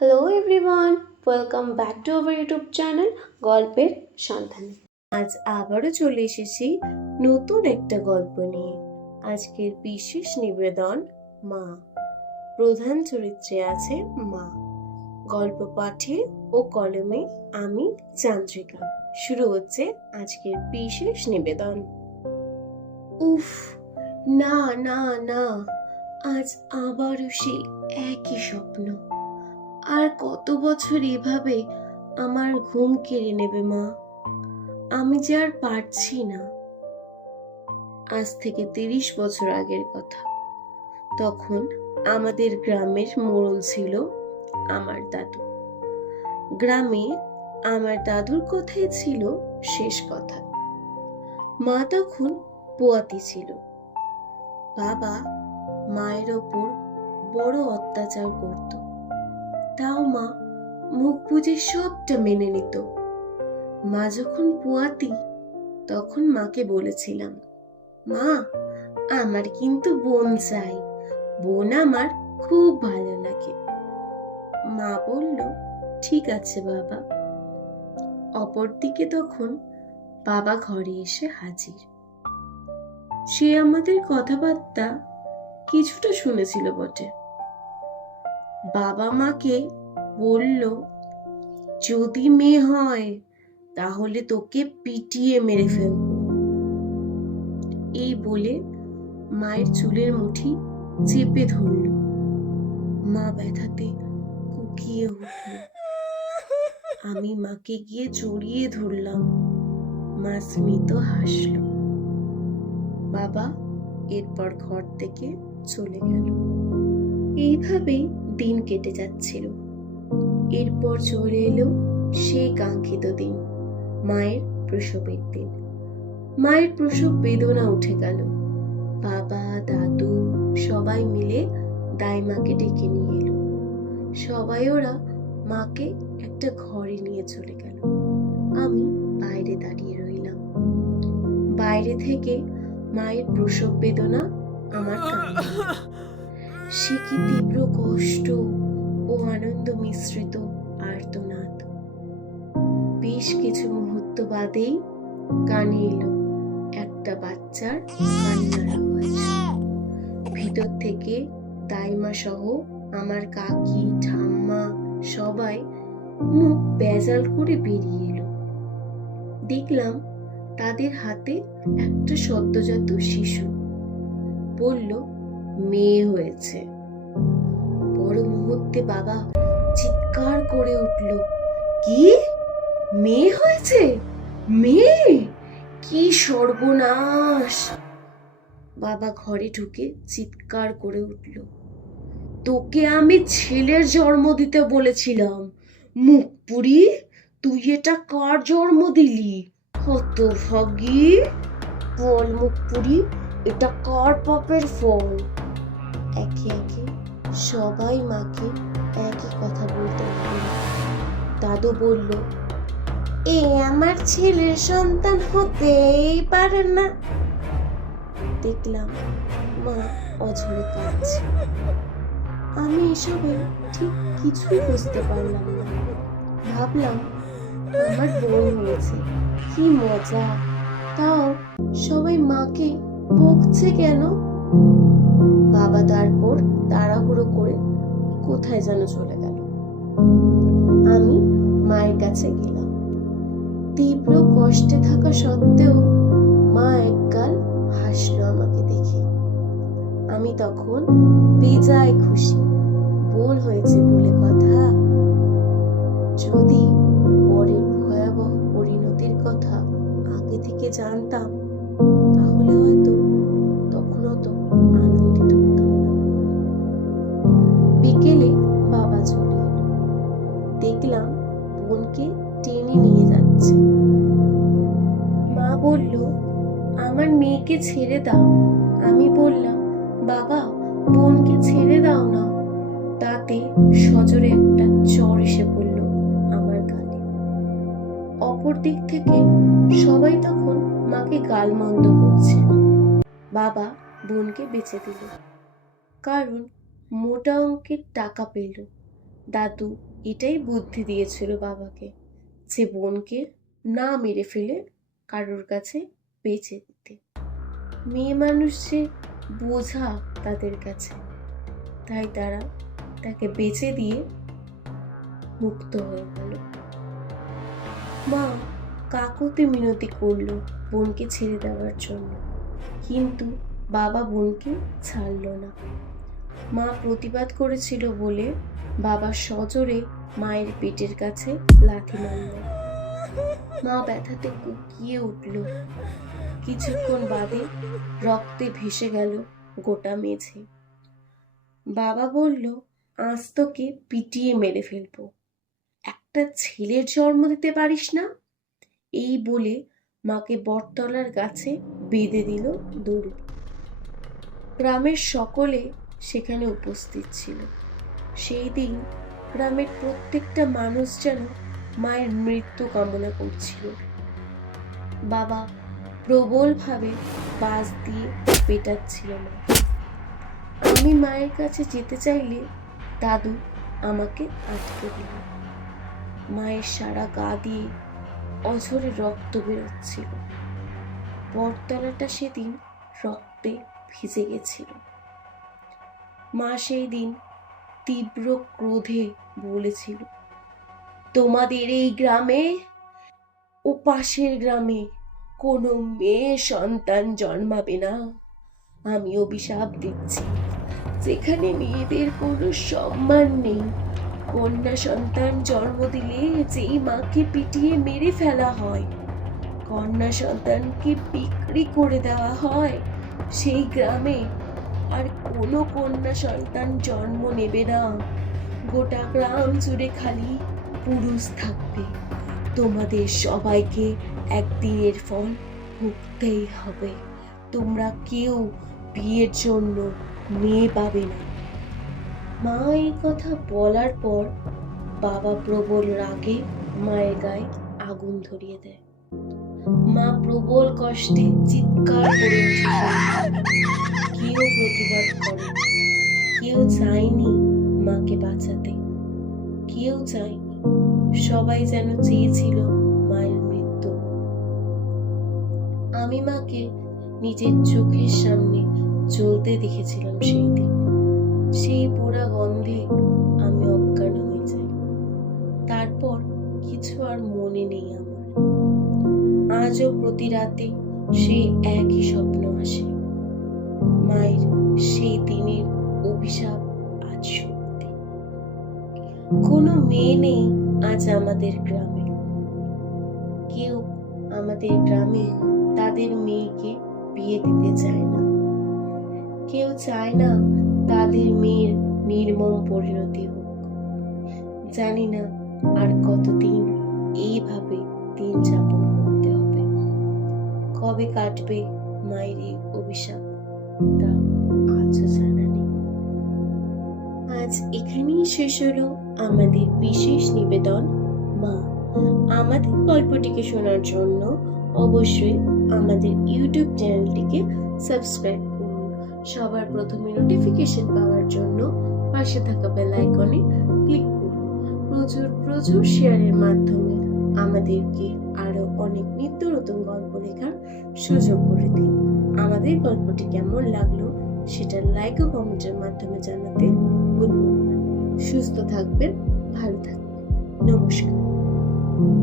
Hello everyone welcome back to our YouTube channel গল্পের সন্ধানে। আজ আবারও চলে এসেছি নতুন একটা গল্প নিয়ে। আজকের বিশেষ নিবেদন, মা। প্রধান চরিত্রে আছে মা। গল্প পাঠে ও কলমে আমি চান্দ্রিকা শুরু হচ্ছে আজকের বিশেষ নিবেদন। উফ, না না না, আজ আবারও সেই একই স্বপ্ন। আর কত বছর এভাবে আমার ঘুম কেড়ে নেবে মা? আমি যে আর পারছি না। আজ থেকে তিরিশ বছর আগের কথা। তখন আমাদের গ্রামের মোড়ল ছিল আমার দাদু। গ্রামে আমার দাদুর কথাই ছিল শেষ কথা। মা তখন পোয়াতি ছিল। বাবা মায়ের ওপর বড় অত্যাচার করত। তাও মা, মুখ বুঝে সবটা মেনে নিত। মা যখন পোয়াতি, তখন মাকে বলেছিলাম, মা, আমার কিন্তু বোন চাই। বোন আমার খুব ভালো লাগে। মা বলল, ঠিক আছে বাবা। অপরদিকে তখন বাবা ঘরে এসে হাজির। সে আমাদের কথাবার্তা কিছুটা শুনেছিল বটে। বাবা মাকে বলল, যদি মেয়ে হয়, তাহলে তোকে পিটিয়ে মেরে ফেলব। এই বলে মায়ের চুলের মুঠি চেপে ধরল। মা ব্যথাতে কুকিয়ে উঠল। আমি মাকে গিয়ে জড়িয়ে ধরলাম। মা স্মিত হাসল। বাবা এরপর ঘর থেকে চলে গেল। এইভাবেই দিন কেটে যাচ্ছিল। এরপর চলে এলো সেই কাঙ্ক্ষিত দিন, মায়ের প্রসবের দিন। মায়ের প্রসব বেদনা উঠে গেল। বাবা, দাদু সবাই মিলে দাইমাকে ডেকে নিয়ে এলো। সবাই ওরা মাকে একটা ঘরে নিয়ে চলে গেল। আমি বাইরে দাঁড়িয়ে রইলাম। বাইরে থেকে মায়ের প্রসব বেদনা আমার এলো। সে কি তীব্র কষ্ট ও আনন্দ মিশ্রিত আর্তনাদ। বেশ কিছু মুহূর্ত বাদেই কানে এলো একটা বাচ্চার ভিতর থেকে দাইমা সহ আমার কাকি, ঠাম্মা সবাই মুখ বেজাল করে বেরিয়ে এলো। দেখলাম তাদের হাতে একটা সদ্যজাত শিশু। বলল মেয়ে হয়েছে। বড় মুহূর্তে বাবা চিৎকার করে উঠল, কি? মেয়ে হয়েছে? মেয়ে? কি সর্বনাশ! বাবা ঘরে ঢুকে চিৎকার করে উঠল, তোকে আমি ছেলের জন্ম দিতে বলেছিলাম। মুখ পুরি তুই এটা কার জন্ম দিলি? কত ভাগি বল মুখ পুরি এটা কার পাপের ফল? একে একে সবাই মাকে একই কথা বলতে লাগল। দাদু বলল, এ আমার ছেলের সন্তান হতেই পারে না। দেখলাম মা অঝরে কাঁদছে। আমি এসবে ঠিক কিছুই বুঝতে পারলাম না। ভাবলাম, আমার বোন হয়েছে কি মজা। তাও সবাই মাকে বকছে কেন? বাবা তারপর তাড়াহুড়ো করে কোথায় যেন চলে গেল। আমি মায়ের কাছে গেলাম। তীব্র কষ্টে থাকা সত্ত্বেও মা এককাল হাসলো আমাকে দেখে। আমি তখন বেজায় খুশি বল হয়েছে বলে বোনকে টেনে নিয়ে যাচ্ছে। মা বলল, আমার মেয়েকে ছেড়ে দাও। আমি বললাম, বাবা, বোনকে ছেড়ে দাও না। তাতে সজোরে একটা চর এসে পড়ল আমার গালে। অপর দিক থেকে সবাই তখন মাকে গালমন্দ করছে। বাবা বোনকে বেঁচে দিল। কারণ মোটা অঙ্কের টাকা পেল। দাদু এটাই বুদ্ধি দিয়েছিল বাবাকে যে বোনকে না মেরে ফেলে কারোর কাছে বেঁচে দিতে। মেয়ে মানুষ যে বোঝা তাদের কাছে, তাই তারা তাকে বেঁচে দিয়ে মুক্ত হয়ে গেল। মা, কাকুতি মিনতি করল বোনকে ছেড়ে দেওয়ার জন্য, কিন্তু বাবা বোনকে ছাড়লো না। মা প্রতিবাদ করেছিল বলে বাবা সজোরে মায়ের পেটের কাছে লাথি মারল মা ব্যথাতে কুকিয়ে উঠল। কিছুক্ষণ বাদে রক্তে ভেসে গেল গোটা মেঝে। বাবা বলল আজ তোকে পিটিয়ে মেরে ফেলব। একটা ছেলের জন্ম দিতে পারিস না? এই বলে মাকে বটতলার গাছে বেঁধে দিল দড়ি। গ্রামের সকলে সেখানে উপস্থিত ছিল। সেই দিন গ্রামের প্রত্যেকটা মানুষ যেন মায়ের মৃত্যু কামনা করছিল। বাবা প্রবলভাবে বাস দিয়ে পেটাচ্ছিল মা। আমি মায়ের কাছে যেতে চাইলে দাদু আমাকে আটকে দিল মায়ের সারা গা দিয়ে অঝরে রক্ত বেরোচ্ছিল। বটতলাটা সেদিন রক্তে ভিজে গেছিল। মা সেই দিন তীব্র ক্রোধে বলেছিল, তোমাদের এই গ্রামে ও পাশের গ্রামে কোনো মেয়ে সন্তান জন্মাবে না। আমি অভিশাপ দিচ্ছি। যেখানে মেয়েদের কোনো সম্মান নেই। কন্যা সন্তান জন্ম দিলে যেই মাকে পিটিয়ে মেরে ফেলা হয়, কন্যা সন্তানকে বিক্রি করে দেওয়া হয়, সেই গ্রামে আর কোনো কন্যা সন্তান জন্ম নেবে না। গোটা গ্রাম জুড়ে খালি পুরুষ থাকবে। তোমাদের সবাইকে একদিনের ফল ভুগতেই হবে। তোমরা কেউ বিয়ের জন্য মেয়ে পাবে না। মা এই কথা বলার পর বাবা প্রবল রাগে মায়ের গায়ে আগুন ধরিয়ে দেয়। মা প্রবল কষ্টে চিৎকার করে কেউ প্রতিবাদ করে কেউ চায়নি মাকে বাঁচাতে। কেউ চায়নি। সবাই যেন চেয়েছিল মায়ের মৃত্যু। আমি মাকে নিজের চোখের সামনে জ্বলতে দেখেছিলাম সেই দিন সেই পোড়া গন্ধে আমি অজ্ঞান হয়ে যাই। তারপর কিছু আর মনে নেই আমার। আজও প্রতি রাতে সেই একই স্বপ্ন আসে। মায়ের সেই দিনের অভিশাপ আজ সত্যি। কোনো মেয়ে নেই আজ আমাদের গ্রামে। কেউ আমাদের গ্রামে তাদের মেয়েকে বিয়ে দিতে চায় না। কেউ চায় না তাদের মেয়ের নির্মম পরিণতি হোক। জানি না আর কতদিন এইভাবে দিন হবে কবে কাটবে মায়ের অভিশাপ? তা আজও জানা নেই। আজ এখানেই শেষ হলো আমাদের বিশেষ নিবেদন। মা, আমাদের গল্পটিকে শোনার জন্য অবশ্যই আমাদের ইউটিউব চ্যানেলটিকে সাবস্ক্রাইব করুন। সবার প্রথমে নোটিফিকেশন পাওয়ার জন্য পাশে থাকা বেল আইকনে ক্লিক করুন। প্রচুর প্রচুর শেয়ারের মাধ্যমে আমাদেরকে আরও অনেক নিত্য নতুন গল্প লেখার সুযোগ করে দিন। আমাদের গল্পটি কেমন লাগল সেটা লাইক ও কমেন্টের মাধ্যমে জানাতে ভুলবেন না। সুস্থ থাকবেন, ভালো থাকবেন। নমস্কার।